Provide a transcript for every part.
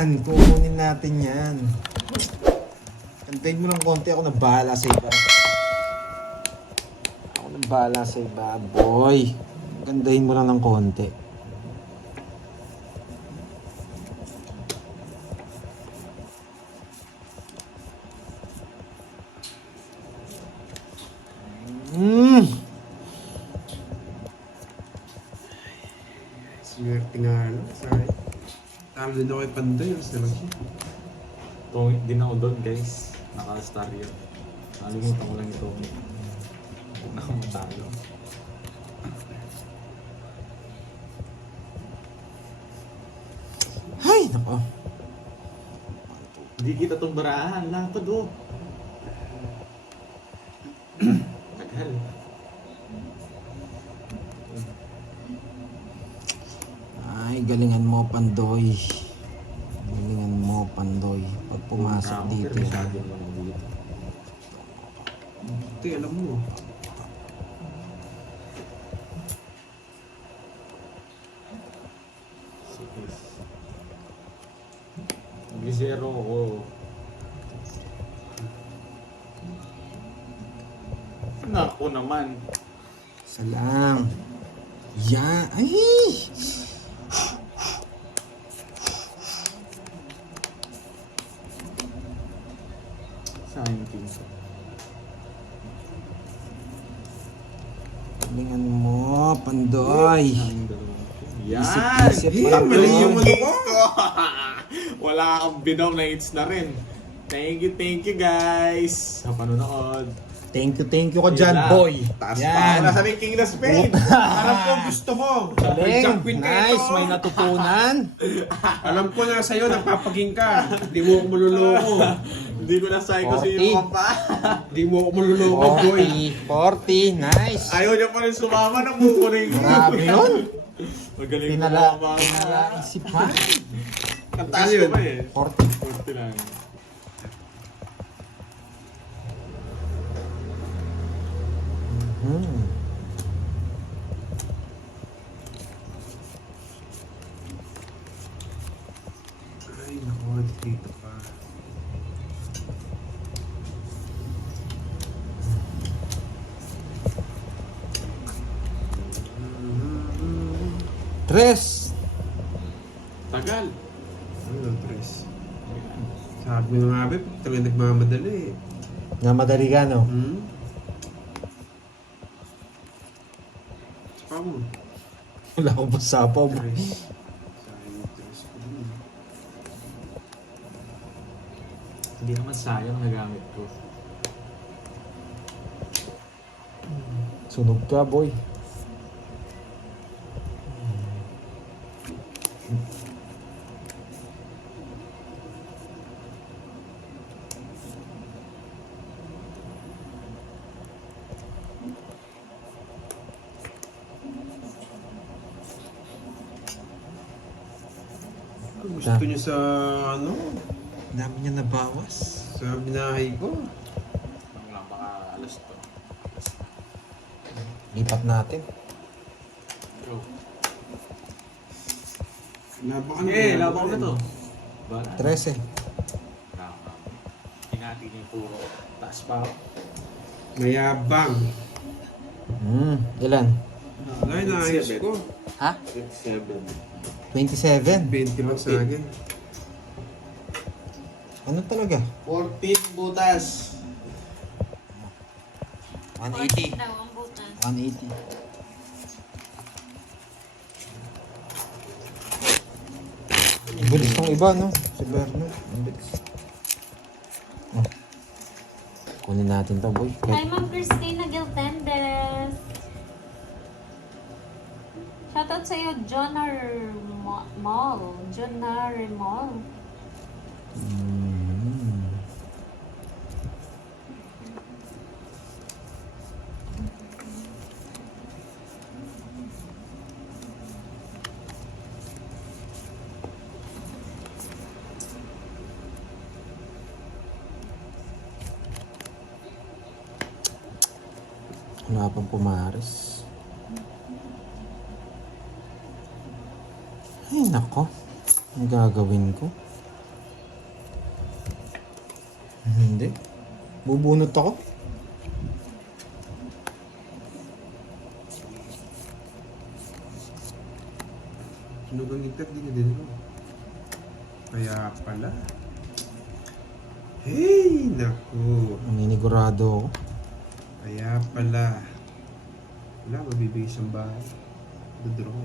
yan. Kukunin natin yan. Kantayin mo ng konti. Ako na bahala sa iba. Ako na bahala sa iba, boy. Kantayin mo lang ng konti. Swerte nga ano, sorry. Talo din ako kay Pandoy, mas naman siya. Kung din ako doon guys, naka-star yun. Nalimutan ko lang ito. Nakamatalo. Ay, nako. Hindi kita itong barahan, lapad oh. Tagal. Ay, galingan mo, Pandoy. Galingan mo, Pandoy. Pag pumasok dito. Masyado naman dito. Ito, alam mo. Gisero ko. Naku naman. Isa lang. Yan. Ay! Sayang pinso. Galingan mo, Pandoy. Yan! Isip-isip Eh, pa, mali yung Pandoy. ano ko. Wala kang binom na hits na rin. Thank you guys sa panonood. Thank you ka dyan, Yun lang. boy. Taas pa Yan. ako nasa may King na Spain. Alam ko gusto mo. Galing. Jack Queen ka Nice, ito. may natutunan. Alam ko na sa'yo, nagpapaging ka. Hindi mo ako maluloko. Hindi ko na psycho sa 40. iyo mga pa. Hindi mo ako maluloko, boy. 40, nice. Ayaw niya pa rin sumama ng bukuling. Grabe yun. Magaling Pinala, mo mga pinalaisipan. Kantaas Ano ko yun? pa eh. 40. 40 lang. Hmm. Ay, naku, dito pa. Tres. Tagal. Ano, Tres? Sabi mo nga, Beb, talagang nagmamadali eh. Na madali ka, no? Saka mo. Wala akong pasapaw. Tres. Sayang, Tres ko dun. Hindi naman sayang nagamit ko. Sunog ka, boy. Gusto niyo sa ano? Dami niya nabawas. Sa binahay ko. Ang lang mga alas to. Lipat natin. Go. Laban ka na. Okay, laban ko na to. Bala. 13. Hinati niya yung puro. Taas pa ako. Mayabang. Ilan? Ay, naayos ko. Ha? 7. 27. 20 lang sa akin. Ano talaga? 14 butas. 180. Daw ang butas. 180. Bilis ng iba, no? Si Bernard. Ang bilis. Oh. Kunin natin to, boy. Hi, Ma'am Christina Giltendes. Shoutout sa'yo, Jonar Mall. Jonar Mall. Wala pang pumares. Ay, nako. Ang gagawin ko? Hindi. Bubunot ako. Sinugang higtat, di na din ako. Kaya pala. Hey, naku. Naninigurado ako. Kaya pala. Wala, mabibigay siyang bahay. Duduro ko.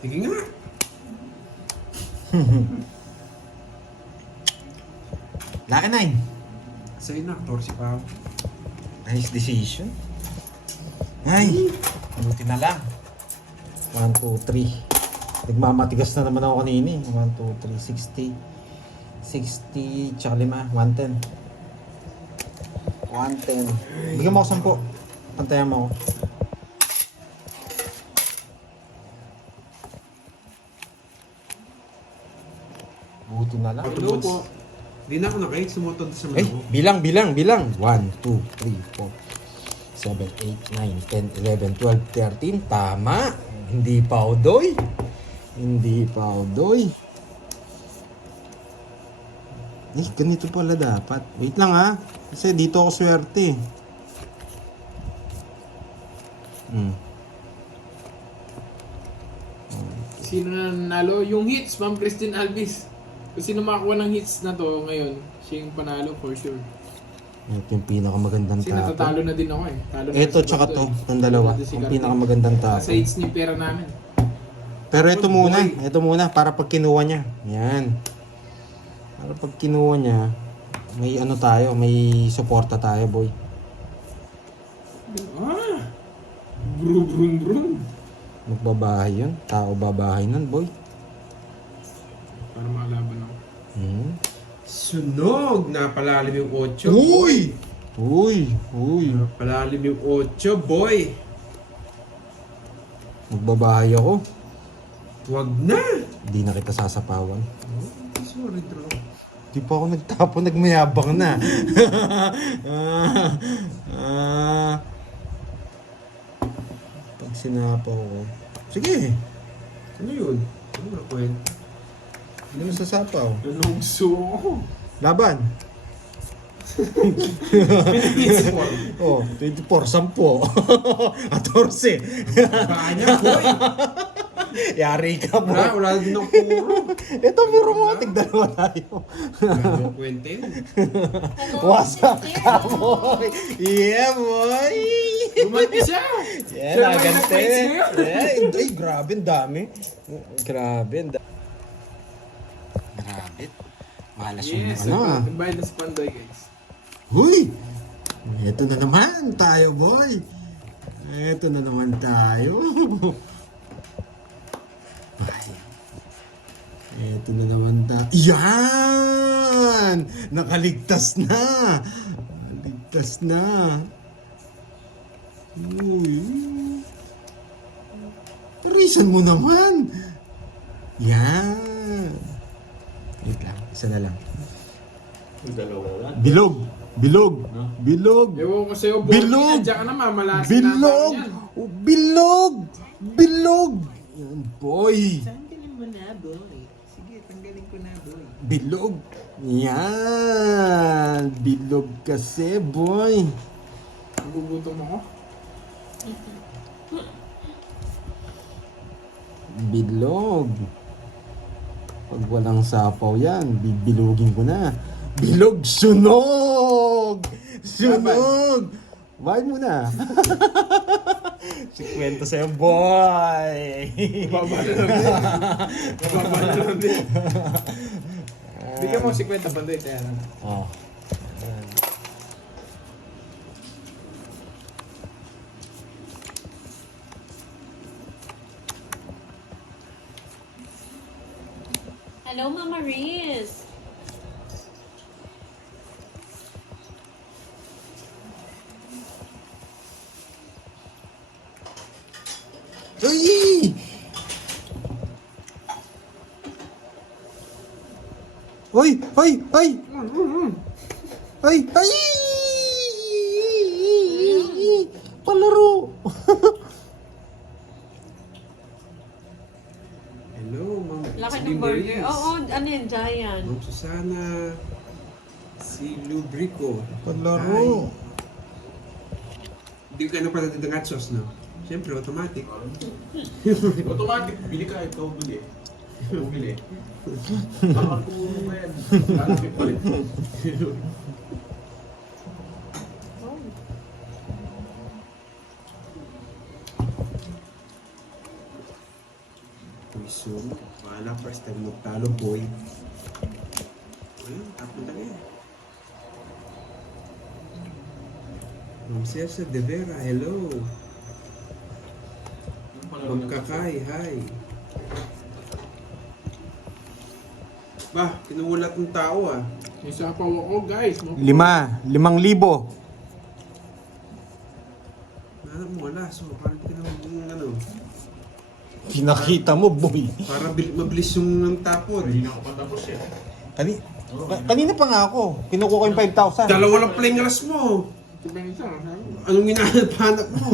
Sige nga. Laki 9. Sa'yo na, 14 pa ako. Nice decision. Ay, buti na lang. 1, 2, 3. Nagmamatigas na naman ako kanina eh. 1, 2, 3, 60. 60, tsaka 5, 110. 110. Bigyan mo ako 10. Pantayan mo ako. Buti na lang. Hello po. Di na ako nakahit, sumutod sa Eh, mga ko. bilang. 1, 2, 3, 4, 7, 8, 9, 10, 11, 12, 13. Tama. Hindi pa udoy. Hindi pa udoy. Eh, ganito pala dapat. Wait lang ha. Kasi dito ako swerte. Sino na nanalo? Yung hits, Ma'am Christine Alvis. Kung sino makakuha ng hits na to ngayon, siya yung panalo for sure. Ito yung pinakamagandang Kasi tapo. natatalo na din ako eh. Talo na Ito si tsaka Barto to. eh. Ang dalawa. Talo na si Ang Carter. pinakamagandang tapo. Sa hits ni pera namin. Pero ito Good muna. boy. Ito muna. Para pag kinuha niya. Yan. Para pag kinuha niya, may ano tayo. May suporta tayo, boy. Ah! Brum brum brum. Magbabahay yun. Tao babahay nun, boy. Para makalaban ako. Sunog! Napalalim yung 8. Uy! Uy! Napalalim yung 8, boy! Magbabahay ako. Wag na! Hindi na kita sasapawan. Sorry, bro. Di pa ako nagtapo, nagmayabang na. Pag sinapaw ko. Sige, Ano yun? Ano na kwento? hindi mo sasapaw. Nanugso ako. Laban. Oh, 24, 10. 14. Baka niya, boy! Yari ka mo. Wala din ang puro. Ito, meron mo. Tigdalawa tayo. Wala din ang kwento yun. Wasak ka, boy. Yeah, boy. Gumanti siya! Yeah, Siya naman yung nagante. points ngayon. Yeah, ay, grabe, ang dami. Grabe, ang dami. Grabe. Malas yung Yes, ano ah. nagbayad na si Pandoy guys. Huy! Ito na naman tayo, boy. Ito na naman tayo. Ay. Ito na naman tayo. Yan! Nakaligtas na. Nakaligtas na. Uy. Reason mo naman. Yan. Wait lang. Isa na lang. Yung dalawa lang. Bilog. Bilog. Bilog. Ewan ko sa'yo, Bilog! Diyan ka na mamalasin Bilog! natin yan. Oh, bilog! Bilog! Yan, boy! Tanggalin mo na, boy. Sige, tanggalin ko na, boy. Bilog! Yan! Bilog kasi, boy! Nagugutom ako. Bilog! Pag walang sapaw yan, bibilugin ko na. Bilog! Sunog! Sunog! Bakit muna? Si kwento sa'yo, boy! Baba na lang din. Baba na lang din. Bigyan mo 50 Pandoy, kaya lang. Oh. Hello, Mama Riz. Uy! Uy! Uy! Uy! Uy! Ay! Palaro! Hello? Laki Si ng burger. Maris. Oo, ano yan, giant. Ma'am Susana. Si Lubrico. Palaro. Hindi ka na pala dito ng sauce, no? Siyempre, automatic. Automatic, bili ka, ikaw bili. Ikaw bili. Nakatulong na yan. Lalaki pa rin. Uy, soon. Wala, first time magtalo, boy. Ayun, tapon talaga. Ma'am Celsa De Vera, hello. Ma'am Kakay, hi. Bah, kinuulat ng tao ah. May sapaw ako, guys. 5,000. Nahanap mo, wala. So, parang di ka naman ano. Pinakita mo, boy. Para mabilis yung tapon. Hindi na ako patapos yan. Kanina pa nga ako. Kinukuha ko yung 5,000. Dalawa lang pala yung alas mo. Ito ba yung isa? Sabi ko. Anong hinahanap mo?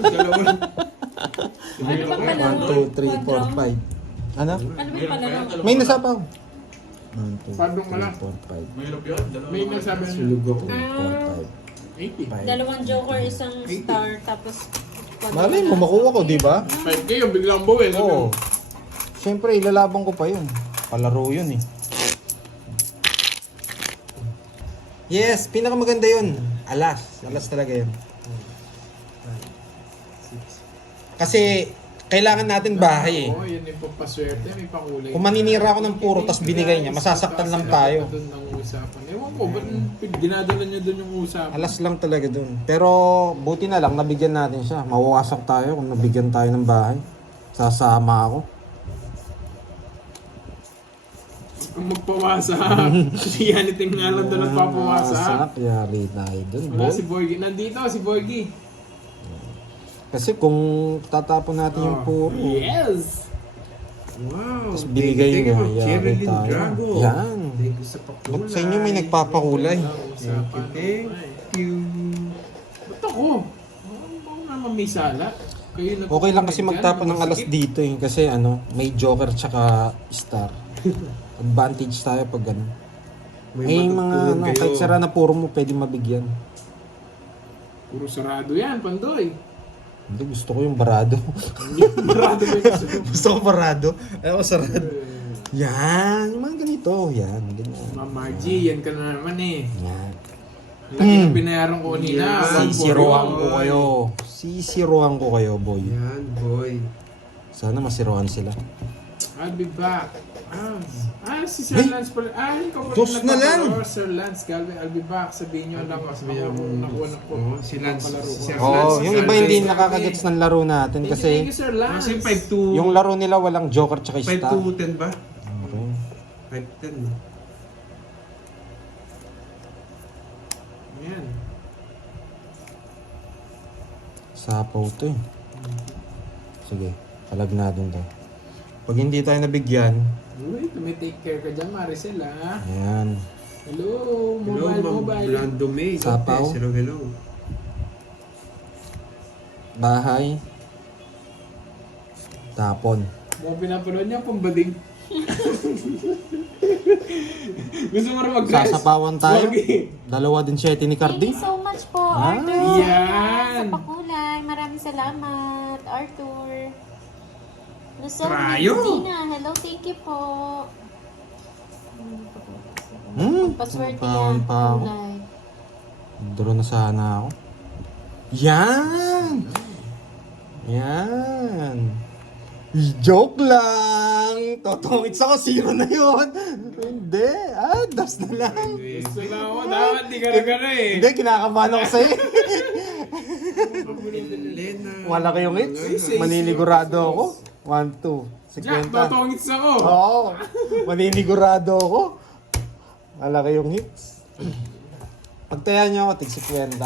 Dalawa lang. Ano ba pala? 1, 2, 3, 4, 5. Ano? Ano ba yung pala? May nasapaw. 1, 2, Pardon ka lang. 3, 4, 5. Mahirap yun. May nagsabi na Sunog ako. 80. 5. Dalawang joker, isang star, tapos... Malay mo, makuha ko, di ba? 5K yung biglang buwi. Oo. Siyempre, ilalabang ko pa yun. Palaro yun eh. Yes, pinakamaganda yun. Alas. Alas talaga yun. Kasi, kailangan natin bahay eh. Oo, yan yung pampaswerte. May pakulay. Kung maninira ako ng puro tas binigay niya, masasaktan lang tayo. Doon ng usapan. Ewan ko, ba't dinadala niya doon yung usapan? Alas lang talaga dun. Pero, buti na lang, nabigyan natin siya. Mawawasak tayo kung nabigyan tayo ng bahay. Sasama ako. Ang magpawasa. Si Yaniting nga lang doon nagpapawasa. Mawasak, yari tayo dun. Wala boy. si Boygi. Nandito si Boygi. Kasi kung tatapon natin yung puro, Yes! Wow. tapos binigay Thank you, niya, Ma'am yari Sherilyn tayo. Drago. Yan. Thank you sa pakulay. Ba't sa inyo may nagpapakulay? Thank you. Ba't ako? Ako naman may sala. Kayo na Okay lang kasi magtapon ng alas dito eh. Kasi ano, may joker tsaka star. Advantage tayo pag ano. May mga matutulog ano, kayo. kahit sara na puro mo pwede mabigyan. Puro sarado yan, Pandoy. Hindi, gusto ko yung barado. Marado ba yung gusto ko barado. Ayaw ko sarado. Yan, yung mga ganito. Yan, ganyan. Mama G, yan ka na naman eh. Yan. Laki ng binayaran ko kanina. Sisiruan ko kayo. Sisiruan ko kayo, boy. Yan, boy. Sana masiruan sila. I'll be back. Si Sir Lance pala. Ikaw pala Dos na lang. nagpapalaro, Sir Lance Galvin. I'll be back. Sabihin nyo lang. Sabihin Ako mo. nakuha na po. Oo, si Lance. Palaro ko. Si Sir Oo, Lance. yung iba hindi nakakagets ng laro natin Thank you, kasi Sir Lance. Kasi 5 to... yung laro nila walang joker tsaka 5 star. to 10 ba? Okay. 5 to 10. no? Yan. Sapaw to eh. Sige, palag natin to. Pag hindi tayo nabigyan, Uy, take care ka dyan, Maricel, ha? ayan. Hello, Hello, Ma'am mobile. Brando May. Sapaw. Yes, hello, hello. Bahay. Tapon. Mga pinapanood niya, pambading. Gusto mo rin mag-dress? Sasapawan tayo. Wagi. Dalawa din 7 ni Thank Cardi. you so much po, Ah. Arthur. Yan. Sa pakulay. Maraming salamat, Arthur. Trayo. Christina, hello, thank you po. Paswerte Pawon yan, pa ako. kulay. Draw na sana ako. Yan! Yan! Joke lang! Totongits ako, 0 na yun! Hindi! Das na lang! Gusto na ako, dapat di gara-gara eh. Hindi, kinakabahan ako sa'yo. Elena. Wala kayong hits. Maninigurado ako. 1, 2, Jack, 50. tatongits ako. Oo, maninigurado ako. Wala kayong hits. Pagtaya niyo ako, tig 50.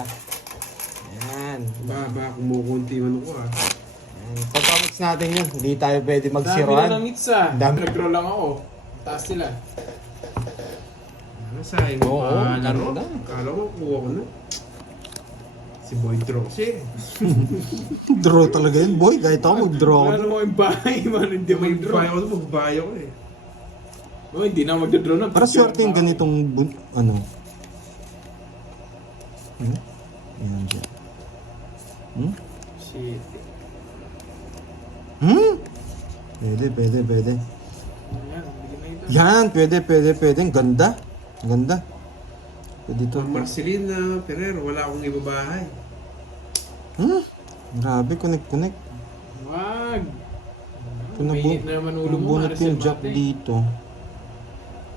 Yan. Baba, kumukunti man ako ah. Pagkamits natin yun, hindi tayo pwede Dami na magsiroan. ng hits ah. Dami. Nag-roll lang ako. Taas sila. Sayang mo Oo, pa laro. ganda. Kala mo, kuha ko na. Si Si Boy Draw kasi. Draw talaga yun, boy. Kahit ako mag-draw ako. Ano mo yung bahay, man, hindi May mag-draw. bayo ko, magbayo ko eh. Oh, hindi na magda-draw na. Para swerte yung ganitong, ano. Yan dyan. Shit. Pwede, pwede, pwede. Ayan, bigyan na ito. Yan, pwede, pwede, pwede. Ang ganda. Ang ganda. Pwede to. Marcelina Ferrero, wala akong ibabahay. Grabe, connect. Wag. Kung May hit na naman ulo mo. nabunot yung jack dito.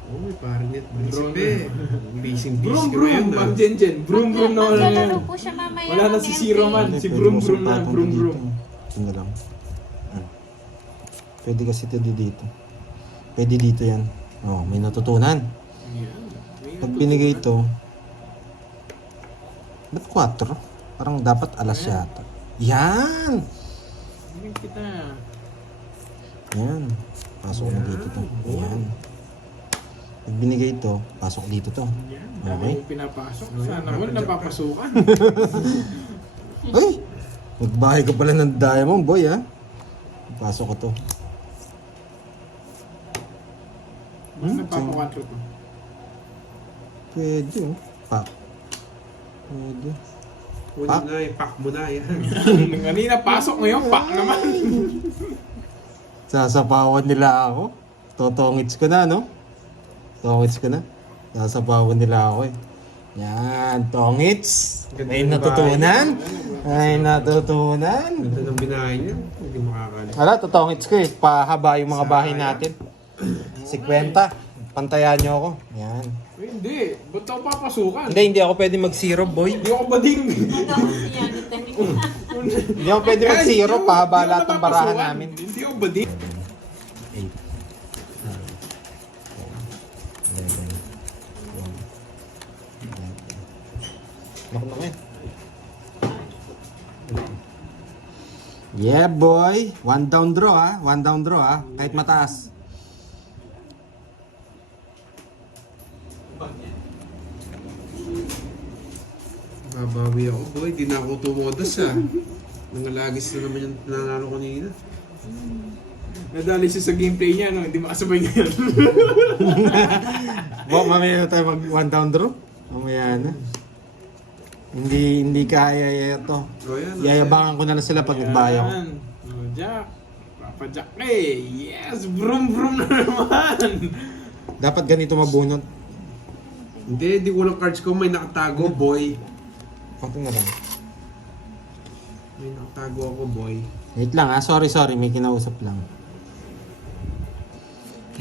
Oh, may parinet. Brum, Prinsipe. Busy Brum ka brum, ngayon Ma'am ah. Jenjen. Brum brum na wala na yan. Maglalaro po siya mamaya. Wala na si Zero man. Pwede, Si pwede Brum mo Brum na. sapatong Brum dito. Brum. Ito na lang. Pwede kasi ito dito. Pwede dito yan. Oh, may natutunan. Ayan. May Pag binigay ito, ba't 4? Parang dapat alas yata. Yan! Bigyan kita. Yan. Pasok na dito to. Yan. Pag binigay ito, pasok dito to. Yan. Okay. Dami mong pinapasok. Sana all napapasukan. Ay! Magbahay ka pala ng diamond, boy, ha? Pasok ko to. Napapa-4 to. Pwede, oh. Pak. Pwede. Kunin na, ipack mo na yan. Kanina pasok ngayon, pak naman. Sasapawan nila ako. Totongits ko na, no? Tongits ko na. Sasapawan nila ako, eh. Yan, tongits. May natutunan. May natutunan. Ganda ng binahay niya. Hindi makakali. Wala, totongits ko, eh. Pahaba yung mga bahay natin. 50. Pantayan nyo ako. Yan. Hindi. Ba't ako papasukan? Hindi ako pwede mag-zero, boy. Hindi ako bading. Hindi ako pwede mag-zero. Pahaba lahat ng barahan namin. Hindi ako bading. 8. Naku. Yeah, boy. One down draw, ha? One down draw, ha? Kahit mataas. Babawi ako, boy. Di na ako tumodas ah. Nangalagis na naman yung nanalo ko kanina. Nadali siya sa gameplay niya, no? Hindi makasabay ngayon. Bo, mamaya na tayo mag one down draw. Mamaya na. Hindi kaya ito. O yan. Yayabangan ko na lang sila pag nagbayaw. Yan. Oh, Jack. Papa Jack eh. Yes! Brum brum na naman! Dapat ganito mabunot. Hindi, di ko lang cards ko. May nakatago, boy. Konti na lang. May nakatago ako, boy. Wait lang, ha? Sorry. May kinausap lang.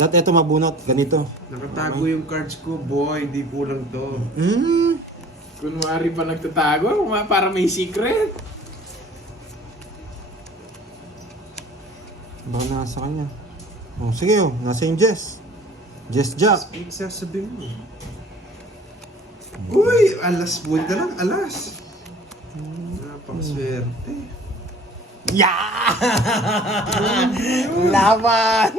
Dapat ito mabunot. Ganito. Nakatago yung cards ko, boy. Di kulang to. Kunwari pa nagtatago, para may secret. Baka nasa kanya. Oh, sige, oh. Nasa yung Jess. Jess Jack. Sasabi mo. Uy! Alas, buwan ka lang. Alas. Napakaswerte. Yeah! Laban!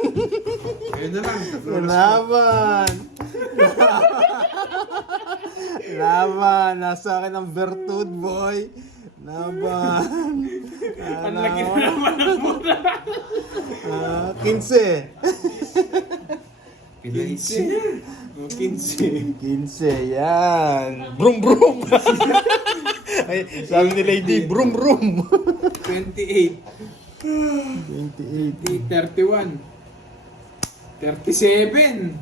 Ayun na lang. Tatlo alas Laban! Laban! Nasa akin ang virtud, boy. Laban! Ang laki na naman ang mura. 15. Pinahitsi. 15. 15, yan. Brum brum! Ay, sabi ni Lady, brum brum! 28. 28. 31. 37.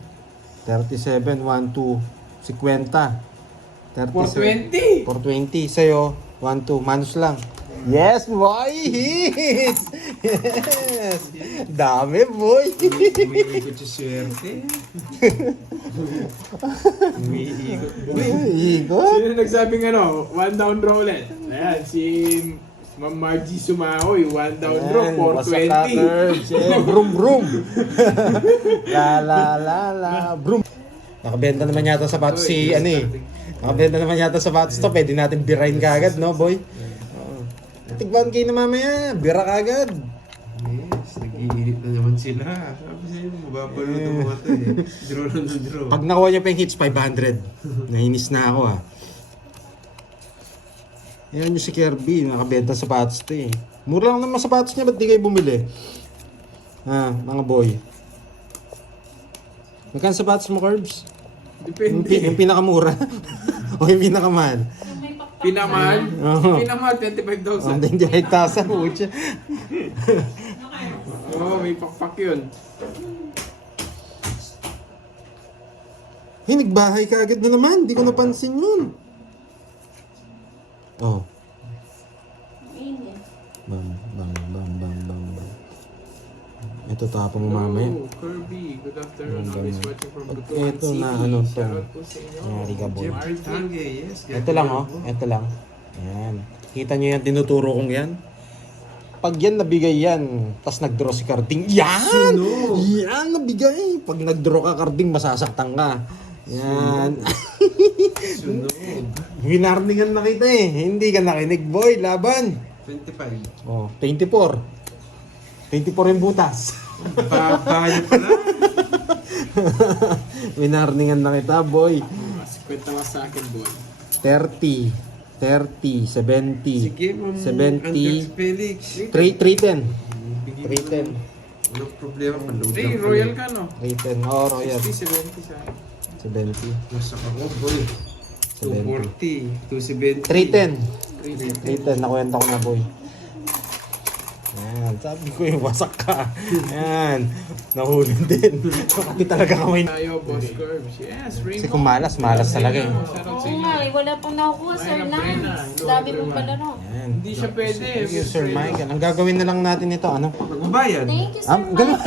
37, 1, 2, 50. 420. 420 sa'yo. 1, 2, manus lang. Yes, boy! Hits! Yes! Dami, boy! Umiikot sa swerte. Umiikot, boy. Igot! Sino nagsabing ano? One down draw ulit. Ayan, si Ma'am Margie Sumahoy. One down draw, 420. Brum brum! La, brum! Nakabenta naman yata sapatos si, ano eh. Nakabenta naman yata sapatos to. Pwede natin birain kagad, no, boy? Tigban kayo na mamaya. Bira kagad. Yes, nag-iinit na naman sila. Sabi sa'yo, mababalo ng mga to eh. Draw lang ng draw. Pag nakuha niyo pa yung hits, 500. Nainis na ako, ah. Yan yung si Kirby, nakabenta sa sapatos to eh. Mura lang naman sapatos niya, ba't di kayo bumili? Mga boy. Magkano sapatos mo, Curbs? Depende. Yung pinakamura? O yung pinakamahal? Yung may pakpak. Pinamahal? Oo. Pinamahal, Oh, 25,000. 28,000, pucha. Oo, may pakpak yun. Hey, nagbahay ka agad na naman. Di ko napansin yun. Oh. Init. Bam, bam, bam, bam, bam, bam. Ito tapang mo mamaya. Hello, Kirby. Good afternoon. Ang Always dami. watching from Pag Butuan eto City. na ano to. Shoutout po sa inyo. Yari ka, boy. Jeffrey Tange, yes. Ito lang, oh. Ito lang. Yan. Kita nyo yan, tinuturo kong yan. Pag yan nabigay yan, tas nag-draw si Carding, yan! Sunog! Yan, nabigay. Pag nag-draw ka, Carding, masasaktan ka. Yan. Sunog. Winarningan na kita eh. Hindi ka nakinig, boy. Laban. 25. Oh, 24. 24 yung butas. Babayo pala. Winarningan na kita, boy. Kwenta mo sa akin, boy. 30, 70, Sige, Ma'am 70, Andrex Felix. 310. Bigyan 310. Walang problema. Paload Hey, lang Royal pala. ka, no? 310. Oh, Royal. 60, 70 sa akin. 70. Wasak ako, boy. 240. 270. 310. 310. 310. Nakwenta ko na, boy. Yan. Sabi ko yung wasak ka. Yan. Nahulog din. Hindi talaga kamay. Tayo, Boss Curbs. Yes, Raymond. Kasi kung malas, malas talaga eh. Shoutout sa Oo inyo. nga eh, wala pong nakukuha, Sir Ayun, Lance. Hello, Dami mo everyone. pala, no? Yan. Hindi siya pwede. Thank you, Sir Michael. Ang gagawin na lang natin ito, ano? Magbabayad. Thank you, Sir Ganun.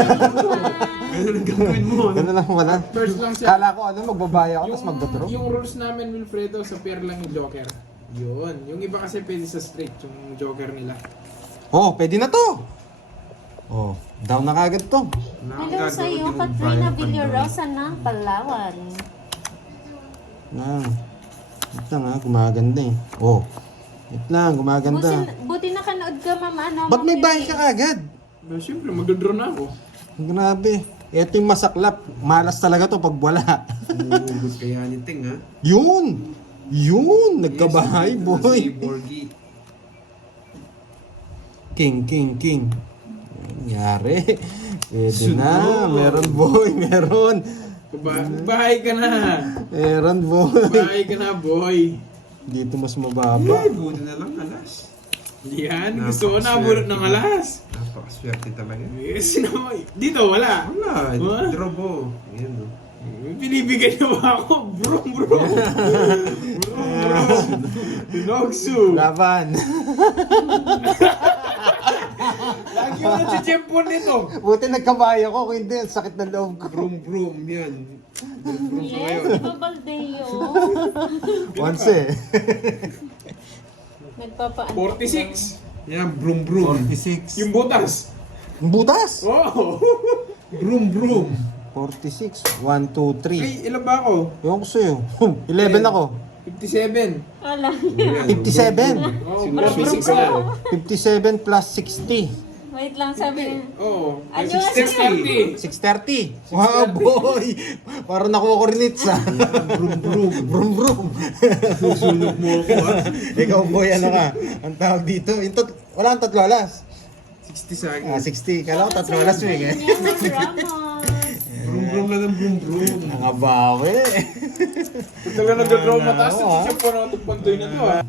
Ganun ang gagawin mo. ano? Ganun lang wala. First lang siya. Kala ko, ano, magbabaya ako, tapos magdodro. Yung rules namin, Wilfredo, sa pair lang yung Joker. Yun. Yung iba kasi pwede sa straight, yung Joker nila. Oh, pwede na to. Oh, down na kagad to. Hello sa iyo, Katrina Villarosa ng Palawan. Wait lang ha, gumaganda eh. Oh, wait lang, gumaganda. Buti nakanood ka, Ma'am. Ano, Ba't may Ma'am bahay ka agad? Pero syempre, magdodraw na ako. Grabe. Ito yung masaklap. Malas talaga to pag wala. Umuugot kaya ni Ting, ha? Yun! Yun! Nagkabahay, Si boy. Borgie. King. Nangyari. Pwede na. Meron, boy. Meron. Bahay ka na. Meron, boy. Bahay ka na, boy. Dito mas mababa. Ay, buti na lang, alas. Yan, gusto ko na bulot ng alas. Napakaswerte talaga. Yes, dito, wala. Wala, Huh? drobo. Ayan, no? Binibigay niyo ba ako? Brum. Dinogsu. Laban. Lagi mo na si Jempon nito. Buti nagkabahay ako. Kung hindi, ang sakit ng loob ko. Brum, yan. Brum ka Yes, ngayon. di ba Baldeo? Once eh. Nagpapaano. 46. Yan, brum. 46. Yung butas. Butas! Oh. Brum. 46. 1, 2, 3. Ay, ilan ba ako? Ewan ko sa'yo. 11 ako. 57. Wala. 57. Oh, Siguro plus 6 na. 57 plus 60. Wait lang, sabi niya. Oo. Ano 630. 630. Wow, boy! Parang nakuha ko rin it's ah. Brum. Susunod mo ako, ha? Ikaw, boy, ano ka? Ang tawag dito. Wala kang tatlo alas. 60 sa akin. 60. Kala ko tatlo alas mo eh. Brum na ng brum. Mga bawi. Talaga nag-draw mataas Oo, na ah. si Jempon ako pagdoy na to ah.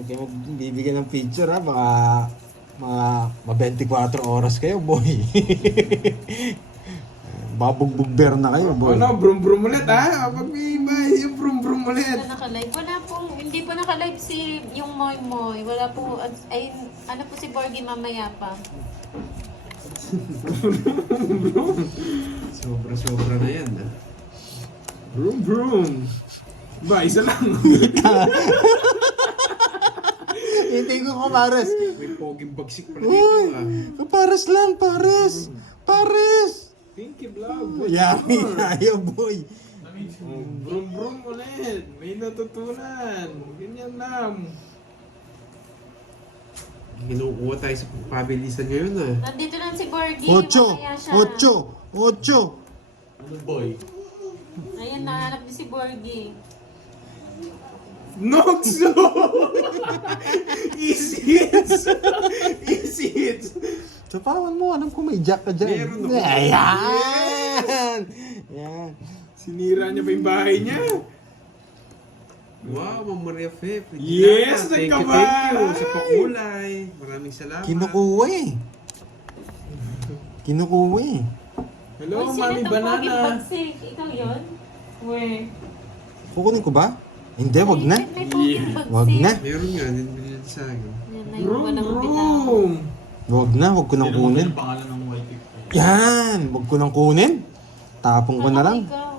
Kaya magbibigyan ng picture ha. Baka mga 24 oras kayo, boy. Baka bugbugber na kayo, boy. Ano, brum ulit ha? Pag may bahay yung brum ulit. Naka-live. Wala pong, hindi po naka-live si yung Moy. Wala po, ay, ano po si Borgie mamaya pa. Sobra na yan, ha? Brum. Ba, isa lang. Hintay ko Pares. May poging bagsik pala dito, ha? Pares lang, Pares. Pinky vlog. Yummy tayo, boy. Brum ulit. May natutunan. Ganyan lang. Kinukuha tayo sa pabilisan ngayon, ha? Nandito lang si Borgie. 8. Mamaya siya. 8. Ano boy? Ayan, nahanap ni si Borgie. Noxo! Easy hits! Easy hits! Sapawan mo, alam ko may jack ka dyan. Meron ako. Ayan! Yan. Sinira niya pa yung bahay niya. Wow, Ma'am Maria Fe. Yes, thank you, nagkabay. thank you sa pakulay. Maraming salamat. Kinukuha eh. Kinukuha eh. Hello, Uy, sino Mami tong Banana. Pogi Bagsik? Ikaw yun? Where? Kukunin ko ba? Hindi, wag na. May Pogi Yeah. Bagsik. Wag na. Meron nga, nilili sa akin. Yan na yung Room, walang bitaw. room. Wag na, wag ko nang kunin. pangalan ng white cake. Yan! Wag ko nang kunin. Tapong ko na lang. Ikaw.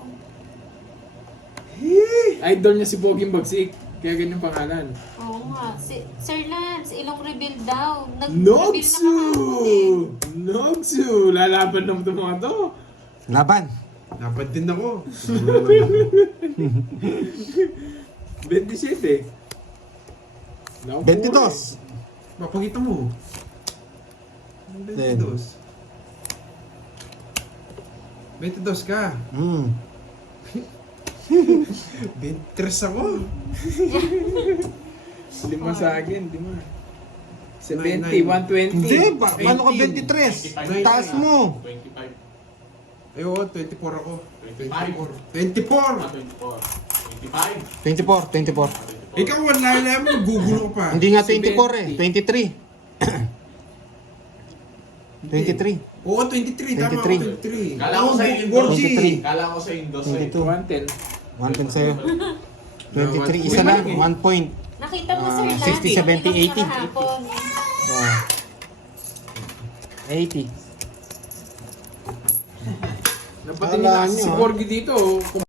Idol niya si Pogi Bagsik. Kaya ganyan pangalan. Oo nga. Sir Lance, ilong reveal daw. Nag-reveal na Noxo! kahapon eh. Noxo! Lalaban naman itong mga to. Laban. Dapat din ako. 27. Naku, 22. Papakita mo. 22. 22 ka. Hmm. 23 ako. Lima sa akin, di ba? 70, 120. Hindi, paano ka 23? Taas mo. 25. Ay, oo, 24 ako. 25. 24! 25. 24. Ikaw, wala mo, gugulo ka pa. Hindi nga 24 eh. 23. 23. Oo, 23. Tama ako, 23. Kala ko sa'yo yung Gorgie. 23. Kala ko sa'yo yung dos eh. 22. 110. 1 point sa'yo. 23. Isa lang. 1 point. Nakita mo, Sir Lance. 60, 70, 80. Kahapon. Oh. 80. Napatingin Kala na nyo, si ah. Borgie dito.